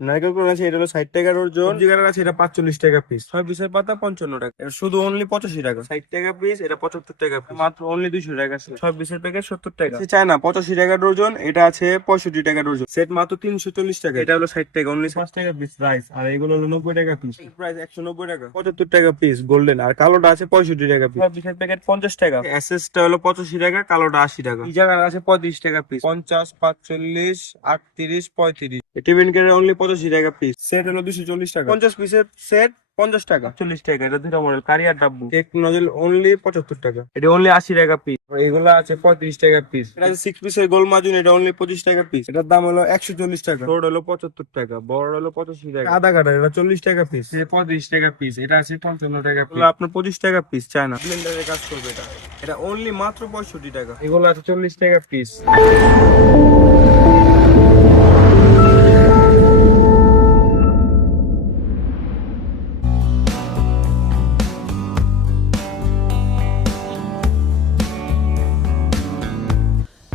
নারকেল কোন আছে এটা হলো ষাট টাকা ডজন সবজি আছে এটা পাঁচচল্লিশ টাকা পিস ছয় পিসের পাতা পঞ্চান্ন টাকা। এটা শুধু অনলি পঁচাশি টাকা। ষাট টাকা পিস এটা পঁচাত্তর টাকা পিস মাত্র অনলি দুইশো টাকা ছয় পিসের প্যাকেট সত্তর টাকা। চায় না পঁচাশি টাকা ডজন এটা আছে পঁয়ষট্টি টাকা ডজন সেট মাত্র তিনশো চল্লিশ টাকা। এটা হলো ষাট টাকা অনলি পাঁচ টাকা পিস রাইস আর এগুলো হলো নব্বই টাকা পিস প্রাইস একশো নব্বই টাকা। পঁচাত্তর টাকা পিস গোল্ডেন আর কালোটা আছে পঁয়ষট্টি টাকা পিস পিসের প্যাকেট পঞ্চাশ টাকা। এসএসটা হলো পঁচাশি টাকা কালোটা আশি টাকা। কালার আছে পঁয়ত্রিশ টাকা পিস পঞ্চাশ পাঁচচল্লিশ আটত্রিশ পঁয়ত্রিশ। টিফিন কেটে অনলি পঁচাশি টাকা পিস সেট হলো দুশো চল্লিশ টাকা। পঞ্চাশ পিসের সেট পঞ্চাশ টাকা। চল্লিশ টাকা এটা দুটা মডেল কারিয়ার ডাব্বু কেক নজল অনলি পঁচাত্তর টাকা। এটা অনলি আশি টাকা পিস এগুলো আছে পঁয়ত্রিশ টাকা পিস এটা আছে সিক্স পিসের গোল মাজুন এটা অনলি পঁচিশ টাকা পিস এটার দাম হলো একশো চল্লিশ টাকা। ছোট হলো পঁচাত্তর টাকা বড় হলো পঁচাশি টাকা। আধা কাটা এটা চল্লিশ টাকা পিস পঁয়ত্রিশ টাকা পিস এটা আছে পঞ্চান্ন টাকা পিস আপনার পঁচিশ টাকা পিস চায় না ব্লেন্ডারে কাজ করবে এটা। এটা অনলি মাত্র পঁয়ষট্টি টাকা। এগুলো আছে চল্লিশ টাকা পিস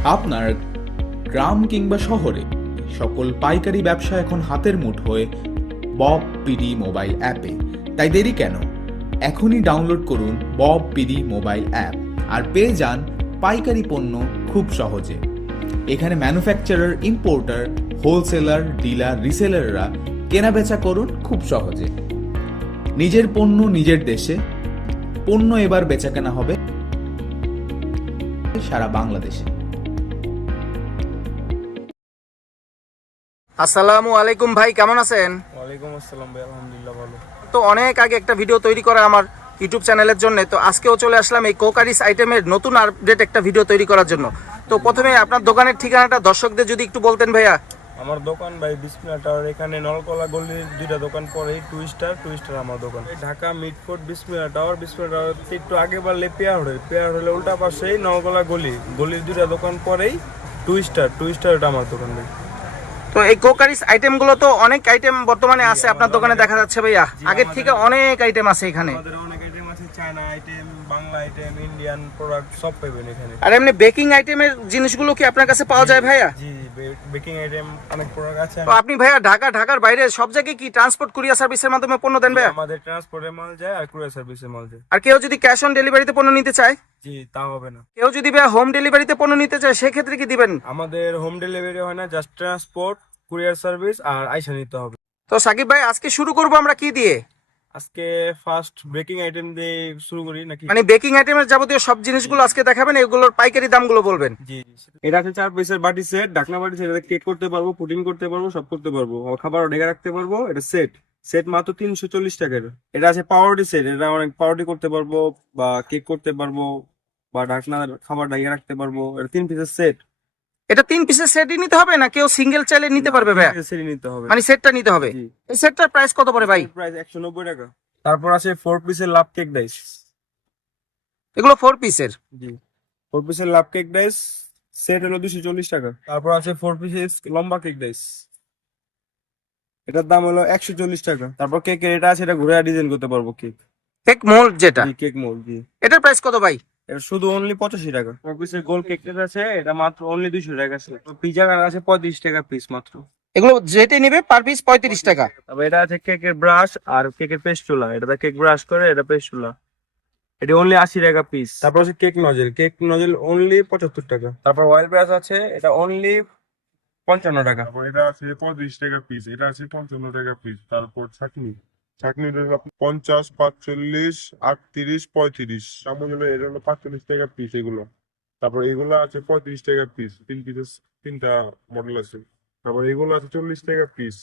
আপনার গ্রাম কিংবা শহরে সকল পাইকারি ব্যবসা এখন হাতের মুঠোয় বব পিডি মোবাইল অ্যাপে। তাই দেরি কেন? এখনই ডাউনলোড করুন বব পিডি মোবাইল অ্যাপ আর পেয়ে যান পাইকারি পণ্য খুব সহজে। এখানে ম্যানুফ্যাকচারার, ইম্পোর্টার, হোলসেলার, ডিলার, রিসেলাররা কেনাবেচা করুন খুব সহজে। নিজের পণ্য নিজের দেশে। পণ্য এবার বেচাকেনা হবে সারা বাংলাদেশে। আসসালামু আলাইকুম ভাই কেমন আছেন? ওয়ালাইকুম আসসালাম ভাই আলহামদুলিল্লাহ ভালো। তো অনেক আগে একটা ভিডিও তৈরি করা আমার ইউটিউব চ্যানেলের জন্য তো আজকেও চলে আসলাম এই কোকারিস আইটেমের নতুন আপডেট একটা ভিডিও তৈরি করার জন্য। তো প্রথমে আপনার দোকানের ঠিকানাটা দর্শকদের যদি একটু বলতেন ভাইয়া। আমার দোকান ভাই বিসমিল্লা টাওয়ার এখানে নলকলা গলির দুইটা দোকান পরে টুইস্টার টুইস্টার আমার দোকান। ঢাকা মিটফোর্ট বিসমিল্লা টাওয়ার বিসমিল্লা টাওয়ার একটু আগে বাড়লে পেয়ার হলে পেয়ার হলে উল্টা পাশেই নলকলা গলি গলির দুইটা দোকান পরেই টুইস্টার টুইস্টার এটা আমার দোকান ভাই। তো এই কোকারিস আইটেমগুলো তো অনেক আইটেম বর্তমানে আছে আপনার দোকানে দেখা যাচ্ছে ভাইয়া। আগের থেকে অনেক আইটেম আছে এখানে। আর এমনি বেকিং আইটেমের জিনিসগুলো কি আপনার কাছে পাওয়া যায় ভাইয়া? জি বেকিং আইটেম অনেক প্রোডাক্ট আছে। তো আপনি ভাইয়া ঢাকা ঢাকার বাইরে সব জায়গায় কি ট্রান্সপোর্ট কুরিয়ার সার্ভিসের মাধ্যমে পণ্য দেন ভাইয়া? আমাদের ট্রান্সপোর্টে মাল যায় আর কুরিয়ার সার্ভিসে মাল যায়। আর কেউ যদি ক্যাশ অন ডেলিভারিতে পণ্য নিতে চায়? জি তা হবে না। কেউ যদি ভাইয়া হোম ডেলিভারিতে পণ্য নিতে চায় সেক্ষেত্রে কি দিবেন? আমাদের হোম ডেলিভারি হয় না জাস্ট ট্রান্সপোর্ট কুরিয়ার সার্ভিস আর আইসা নিতে হবে। তো সাকিব ভাই আজকে শুরু করব আমরা কি দিয়ে? আজকে ফার্স্ট বেকিং আইটেম দিয়ে শুরু করি নাকি? মানে বেকিং আইটেমের যাবতীয় সব জিনিসগুলো আজকে দেখাবেন এগুলোর পাইকারি দামগুলো বলবেন। জি এটা আছে চার পিসের বাটি সেট ঢাকনা বাটি সেট এটা কেক করতে পারব পুডিং করতে পারব সব করতে পারব। খাবার ঢেকে রাখতে পারব এটা সেট সেট মাত্র তিনশো চল্লিশ টাকার। এটা আছে পাউরুটি সেট এটা অনেক পাউরুটি করতে পারব বা কেক করতে পারব বা ঢাকনা খাবার ঢেকে রাখতে পারব এটা তিন পিসের সেট এটা তিন পিসের সেটই নিতে হবে না? কেউ সিঙ্গেল চাইলে নিতে পারবে ভাই সেটই নিতে হবে। মানে সেটটা নিতে হবে। এই সেটটার প্রাইস কত পড়ে ভাই? প্রাইস একশো নব্বই টাকা। তারপর আছে ফোর পিসের লাভ কেক ডাইস এগুলো ফোর পিসের জি। ফোর পিসের লাভ কেক ডাইস সেট হলো দুশো চল্লিশ টাকা। তারপর আছে ফোর পিসের লম্বা কেক ডাইস এটার দাম হলো একশো চল্লিশ টাকা। তারপর কেকের এটা আছে এটা ঘুরে ডিজাইন করতে পারব কেক কেক মোল্ড যেটা। কেক মোল জি। এটার প্রাইস কত ভাই? এটা শুধু অনলি পঁচাশি টাকা। পিসের গোল কেক আছে এটা মাত্র অনলি দুইশো টাকা আছে। পিজা আছে পঁয়ত্রিশ টাকা পিস মাত্র। এগুলো যেটাই নেবে পার পিস পঁয়ত্রিশ টাকা। তবে এটা আছে কেকের ব্রাশ আর কেকের পেস্ট চুলা এটা কেক ব্রাশ করে এটা পেস্ট চুলা এটা অনলি আশি টাকা পিস তারপর আছে cake nozzle cake nozzle only পঁচাত্তর টাকা। তারপর অয়েল ব্রাশ আছে এটা অনলি পঞ্চান্ন টাকা। এটা আছে পঁয়ত্রিশ টাকা পিস এটা আছে পঞ্চান্ন টাকা পিস তারপর চাটনি। হলো পঞ্চাশ পাঁচচল্লিশ আটত্রিশ পঁয়ত্রিশ। চামচ হলো এটা হলো পাঁচচল্লিশ টাকা পিস এগুলো। তারপর এগুলো আছে পঁয়ত্রিশ টাকা পিস তিন পিসের তিনটা মডেল আছে। তারপর এগুলো আছে চল্লিশ টাকা পিস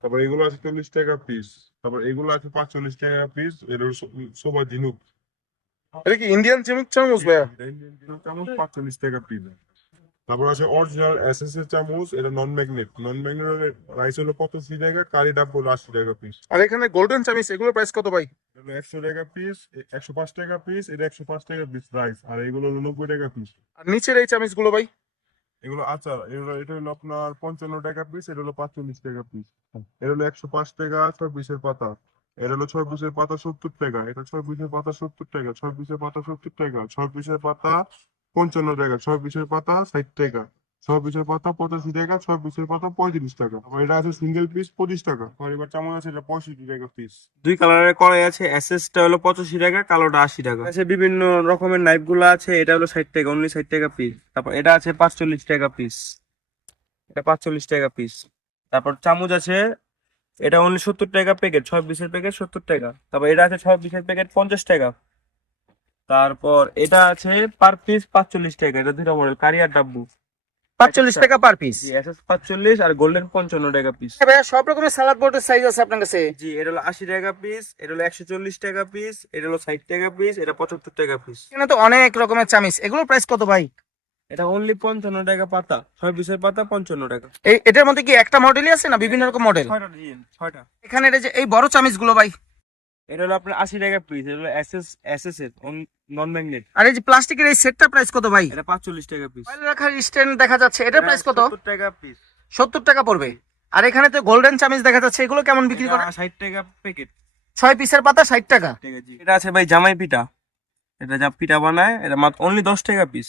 তারপর এগুলো আছে চল্লিশ টাকা পিস তারপর এগুলো আছে পাঁচচল্লিশ টাকা পিস এটা হলো সোবা ঝিনুক। এটা কি ইন্ডিয়ান চিমিক চামচ ভাইয়া? ইন্ডিয়ান ঝিনুক চামচ পাঁচচল্লিশ টাকা পিস তারপর আছে অরিজিনাল এসএস এর চামচ এটা non magnet non magnet rice হলো পঁচাশি টাকা কারি ডাব হলো আশি টাকা পিস আর এখানে গোল্ডেন চামিচ এগুলোর প্রাইস কত ভাই? একশো টাকা পিস একশো পাঁচ টাকা পিস এটা একশো পাঁচ টাকা পিস রাইস আর এগুলো হলো নব্বই টাকা পিস আর নিচের এই চামিচগুলো ভাই? এগুলো আচার এগুলো এটা হলো আপনার পঞ্চান্ন টাকা পিস এটা হলো পাঁচচল্লিশ টাকা পিস এটা হলো একশো পাঁচ টাকা ছয় পিসের পাতা। এটা হলো ছয় পিসের পাতা সত্তর টাকা এটা ছয় পিসের পাতা সত্তর টাকা ছয় পিসের পাতা সত্তর টাকা ছয় পিসের পাতা পঞ্চান্ন টাকা ছয় পিসের পাতা ষাট টাকা ছয় পিসের পাতা পঁচাশি টাকা ছয় পিসের পাতা পঁয়ত্রিশ টাকা। আবার এটা আছে সিঙ্গেল পিস পঁচিশ টাকা। আর এবার চামচ আছে এটা পঁয়ষট্টি টাকা পিস দুই কালারের কড়াই আছে এসএসটা হলো পঁচাশি টাকা কালোটা আশি টাকা। আছে বিভিন্ন রকমের নাইফগুলো আছে এটা হলো ষাট টাকা অনলি ষাট টাকা পিস তারপর এটা আছে পাঁচচল্লিশ টাকা পিস এটা পাঁচচল্লিশ টাকা পিস তারপর চামচ আছে এটা অনলি সত্তর টাকা প্যাকেট ছয় পিসের প্যাকেট সত্তর টাকা। তারপর এটা আছে ছয় পিসের প্যাকেট পঞ্চাশ টাকা। তারপর এটা আছে পার পিস পাঁচচল্লিশ টাকা এটা দুটো মডেল কারিয়ার ডাব্বু। পাঁচচল্লিশ টাকা পার পিস পাঁচচল্লিশ আর গোল্ডেন পঞ্চান্ন টাকা পিস ভাইয়া সব রকমের সালাদ বোর্ডের সাইজ আছে আপনার কাছে। জি এটা হলো আশি টাকা পিস এটা হলো একশো চল্লিশ টাকা পিস এটা হলো ষাট টাকা পিস এটা পঁচাত্তর টাকা পিস এখানে তো অনেক রকমের চামিচ। এগুলোর প্রাইস কত ভাই? এটা অনলি পঞ্চান্ন টাকা পাতা ছয় পিসের পাতা পঞ্চান্ন টাকা। এই এটার মধ্যে কি একটা মডেলই আছে না বিভিন্ন রকম মডেল ছয়টা ছয়টা। এখানে এটা যে এই বড় চামিচগুলো ভাই। এটা হলো আপনার আশি টাকা পিস এটা হলো এসএস এসএস এর নন ম্যাগনেট আর এই যে প্লাস্টিকের এই সেটটার প্রাইস কত ভাই? এটা পাঁচচল্লিশ টাকা পিস মোবাইল রাখার স্ট্যান্ড দেখা যাচ্ছে এটার প্রাইস কত? টাকা পিস সত্তর টাকা পড়বে। আর এখানে তো গোল্ডেন চামিচ দেখা যাচ্ছে এগুলো কেমন বিক্রি করে? ষাট টাকা প্যাকেট ছয় পিসের পাতা ষাট টাকা। এটা আছে ভাই জামাই পিঠা। এটা যা পিঠা বানায় এটা মাত্র অনলি দশ টাকা পিস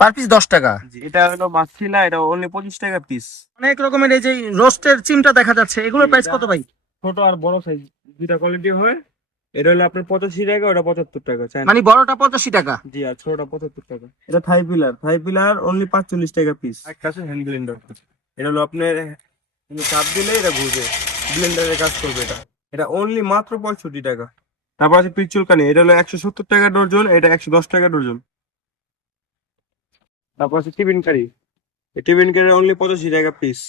পার পিস দশ টাকা। এটা হলো মাছছিলা এটা অনলি পঁচিশ টাকা পিস অনেক রকমের এই যে রোস্টের চিমটা দেখা যাচ্ছে এগুলোর প্রাইস কত ভাই? ছোট আর বড় সাইজ দুইটা কোয়ালিটি হয়। এটা হলো আপনার পঁচাশি টাকা ওটা পঁচাত্তর টাকা চাই মানে বড়টা পঁচাশি টাকা? জি আর ছোটটা পঁচাত্তর টাকা। এটা Thai peeler Thai peeler only পাঁচচল্লিশ টাকা পিস একটা আছে হ্যান্ড ব্লেন্ডার এটা হলো আপনার কিন্তু চাপ দিলে এটা ঘুরবে ব্লেন্ডারের কাজ করবে এটা। এটা অনলি মাত্র পঁয়ষট্টি টাকা। তারপর আছে পিচুলকানি এটা হলো একশো সত্তর টাকা ডর্জন এটা একশো দশ টাকা ডর্জন তারপর আছে টিফিন কারি। এই টিফিন কারি অনলি পঁচাশি টাকা পিস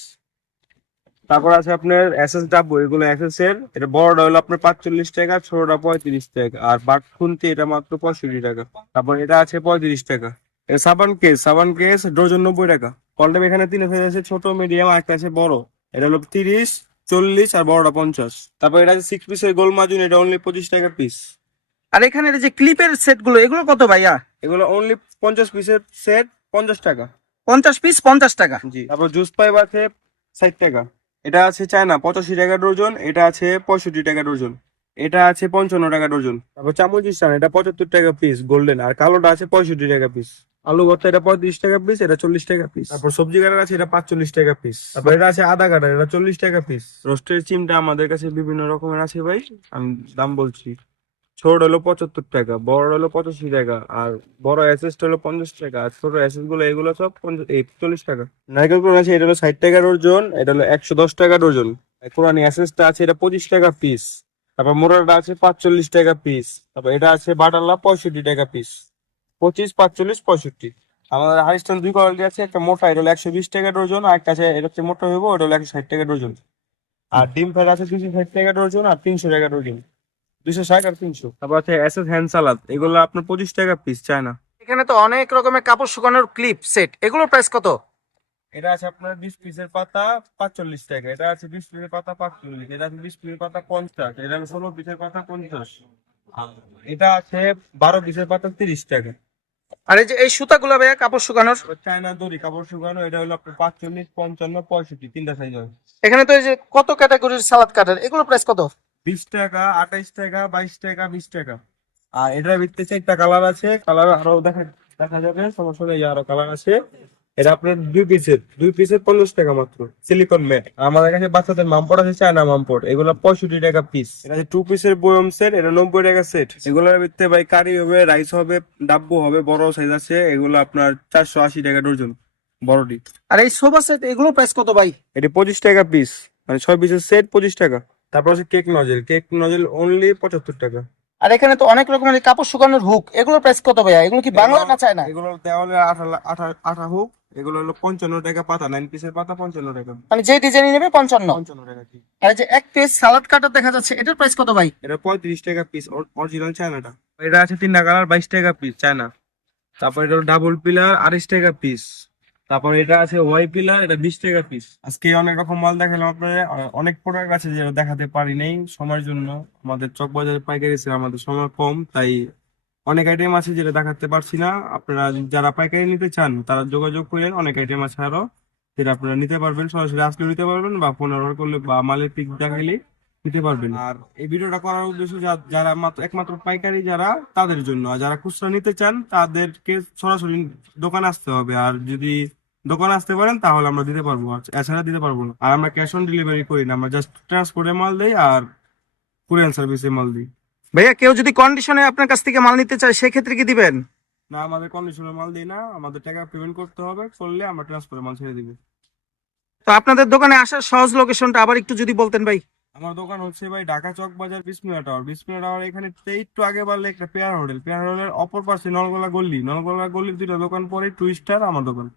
তারপর আছে আপনার এসএস ডাব্বু এগুলো এসএস এর। এটা বড়টা হলো আপনার পাঁচচল্লিশ টাকা ছোটটা পঁয়ত্রিশ টাকা। আর বাট খুন্তি এটা মাত্র পঁয়ষট্টি টাকা। তারপর এটা আছে পঁয়ত্রিশ টাকা। সাবান কেস সাবান কেস ডজন নব্বই টাকা। কলটা এখানে তিন সাইজ আছে ছোট মিডিয়াম একটা আছে বড়। এটা হলো তিরিশ চল্লিশ আর বড়টা পঞ্চাশ। তারপর এটা আছে সিক্স পিসের গোল মাজুন এটা অনলি পঁচিশ টাকা পিস আর এখানে যে ক্লিপের সেটগুলো এগুলো কত ভাইয়া? এগুলো অনলি পঞ্চাশ পিসের সেট পঞ্চাশ টাকা। পঞ্চাশ পিস পঞ্চাশ টাকা। জি তারপর জুস পাইপ আছে ষাট টাকা। এটা আছে চায়না, পঁচাশি টাকা ডজন, এটা আছে পঁয়ষট্টি টাকা ডজন, এটা আছে পঞ্চান্ন টাকা ডজন। তারপর চামচ স্টান এটা পঁচাত্তর টাকা পিস গোল্ডেন আর কালোটা আছে পঁয়ষট্টি টাকা পিস আলু ভর্তা, এটা পঁয়ত্রিশ টাকা পিস এটা চল্লিশ টাকা পিস তারপর সবজি কাটার আছে, এটা পাঁচচল্লিশ টাকা পিস তারপর এটা আছে আদা কাটার, এটা চল্লিশ টাকা পিস রোস্টের চিমটা আমাদের কাছে বিভিন্ন রকমের আছে ভাই, আমি দাম বলছি। ছোট হলো পঁচাত্তর টাকা, বড় হলো পঁচাশি টাকা, আর বড় এসএস হলো পঞ্চাশ টাকা, আর ছোট এসএসগুলো, এগুলো সব চল্লিশ টাকা। নারকেল কোরআন আছে, এটা হলো ষাট টাকা ডজন এটা হলো একশো দশ টাকা ডজন কোরআন এসএসটা আছে, এটা পঁচিশ টাকা পিস তারপর মোড়াটা আছে পাঁচচল্লিশ টাকা পিস তারপর এটা আছে বাটারলা পঁয়ষট্টি টাকা পিস পঁচিশ, পাঁচচল্লিশ, পঁয়ষট্টি। আমাদের হাইস্টন দুই কোয়ালিটি আছে, একটা মোটা, এটা হলো একশো বিশ টাকা ডজন আর একটা আছে, এটা হচ্ছে মোটা হইব, এটা হলো একশো ষাট টাকা ডজন আর ডিম ফ্রাই আছে দুশো ষাট টাকা ডজন আর তিনশো টাকা ডজন দুশো ষাট আর তিনশো। তারপর আছে এস এস হ্যান্ড সালাদ এগুলো আপনার পঁচিশ টাকা পিস চায় না এখানে তো অনেক রকমের কাপড় শুকানোর ক্লিপ সেট এগুলোর প্রাইস কত? এটা আছে আপনার বিশ পিসের পাতা পাঁচচল্লিশ টাকা এটা আছে বিশ পিসের পাতা পাঁচচল্লিশ এটা আছে বিশ পিসের পাতা পঞ্চাশ এটা আছে ষোলো পিসের পাতা পঞ্চাশ। এটা আছে বারো পিসের পাতা তিরিশ টাকা। আর এই যে এই সুতাগুলো ভাইয়া কাপড় শুকানোর? চায়না দড়ি কাপড় শুকানো এটা হলো আপনার পাঁচচল্লিশ পঞ্চান্ন পঁয়ষট্টি তিনটা সাইজ হয় এখানে তো এই যে কত ক্যাটাগরির সালাদ কাটার এগুলোর প্রাইস কত? বিশ টাকা আঠাইশ টাকা বাইশ টাকা বিশ টাকা। আর এটার ভিতরে চারটা কালার আছে। কালার আরও দেখা দেখা যাবে সমস্যা নেই আরও কালার আছে। এটা আপনার দুই পিসের দুই পিসের পঞ্চাশ টাকা মাত্র সিলিকন ম্যাট আমাদের কাছে বাচ্চাদের মামপট আছে চায়না মামপট এগুলো পঁয়ষট্টি টাকা পিস এটা টু পিসের বয়ম সেট এটা নব্বই টাকা সেট এগুলোর ভিতরে ভাই কারি হবে রাইস হবে ডাব্বু হবে বড় সাইজ আছে। এগুলো আপনার চারশো আশি টাকা ডজন বড়টি আর এই সোফা সেট এগুলো প্রাইস কত ভাই? এটি পঁচিশ টাকা পিস মানে ছয় পিসের সেট পঁচিশ টাকা। তারপর হচ্ছে cake nozzle cake nozzle only পঁচাত্তর টাকা। আর এখানে তো অনেক রকমের কাপড় শুকানোর হুক এগুলোর প্রাইস কত ভাইয়া? এগুলো কি বাংলা না চায় না এগুলো দেওয়ালে আঠা আঠা আঠা হোক এগুলো হলো পঞ্চান্ন টাকা পাতা। নাইন পিসের পাতা পঞ্চান্ন টাকা। মানে যে ডিজাইন নেবে পঞ্চান্ন। পঞ্চান্ন টাকা কি আর এই যে এক পিস সালাদ কাটার দেখা যাচ্ছে এটার প্রাইস কত ভাই? এটা পঁয়ত্রিশ টাকা পিস অরিজিনাল চায়নাটা। এটা আছে তিনটা কালার বাইশ টাকা পিস চায়না। তারপর এটা ডাবল পিলার আড়াইশ টাকা পিস তারপর এটা আছে ওয়াই পিলার এটা বিশ টাকা পিস আজকে অনেক রকম মাল দেখালাম আপনাদের। অনেক প্রোডাক্ট আছে যেটা দেখাতে পারি নাই সময়ের জন্য। আমাদের চক বাজারে পাইকারি ছিল আমাদের সময় কম, তাই অনেক আইটেম আছে যেটা দেখাতে পারছি না। আপনারা যারা পাইকারি নিতে চান, তারা যোগাযোগ করেন অনেক আইটেম আছে আরও। যেটা আপনারা নিতে পারবেন, সরাসরি আসলে নিতে পারবেন বা ফোন অর্ডার করলে বা মালের পিক দেখাইলে। নিতে পারবেন। আর এই ভিডিওটা করার উদ্দেশ্য যারা মাত্র একমাত্র পাইকারি যারা তাদের জন্য। আর যারা খুচরা নিতে চান তাদেরকে সরাসরি দোকানে আসতে হবে। আর যদি দোকানে আসতে পারেন তাহলে আমরা দিতে পারব। আর এছাড়া দিতে পারব না। আর আমরা ক্যাশ অন ডেলিভারি করি না। আমরা জাস্ট ট্রান্সপোর্টে মাল দিই আর কুরিয়ার সার্ভিসে মাল দিই। ভাইয়া কেউ যদি কন্ডিশনে আপনার কাছ থেকে মাল নিতে চায় সেক্ষেত্রে কি দিবেন? না আমাদের কন্ডিশনে মাল দিই না। আমাদের টাকা পেমেন্ট করতে হবে। করলে আমরা ট্রান্সপোর্টে মাল ছেড়ে দিব। তো আপনাদের দোকানে আসার সহজ লোকেশনটা আবার একটু যদি বলতেন ভাই। আমার দোকান হচ্ছে ভাই ঢাকা চক বাজার বিসমিয়া টাওয়ার। বিসমিয়া টাওয়ার এখানে একটু আগে বাড়লে একটা পেয়ার হোটেল। পেয়ার হোটেলের অপর পাশে নলগোলা গল্লি নলগোলা গল্লির দুটো দোকান পরে টু স্টার আমার দোকান।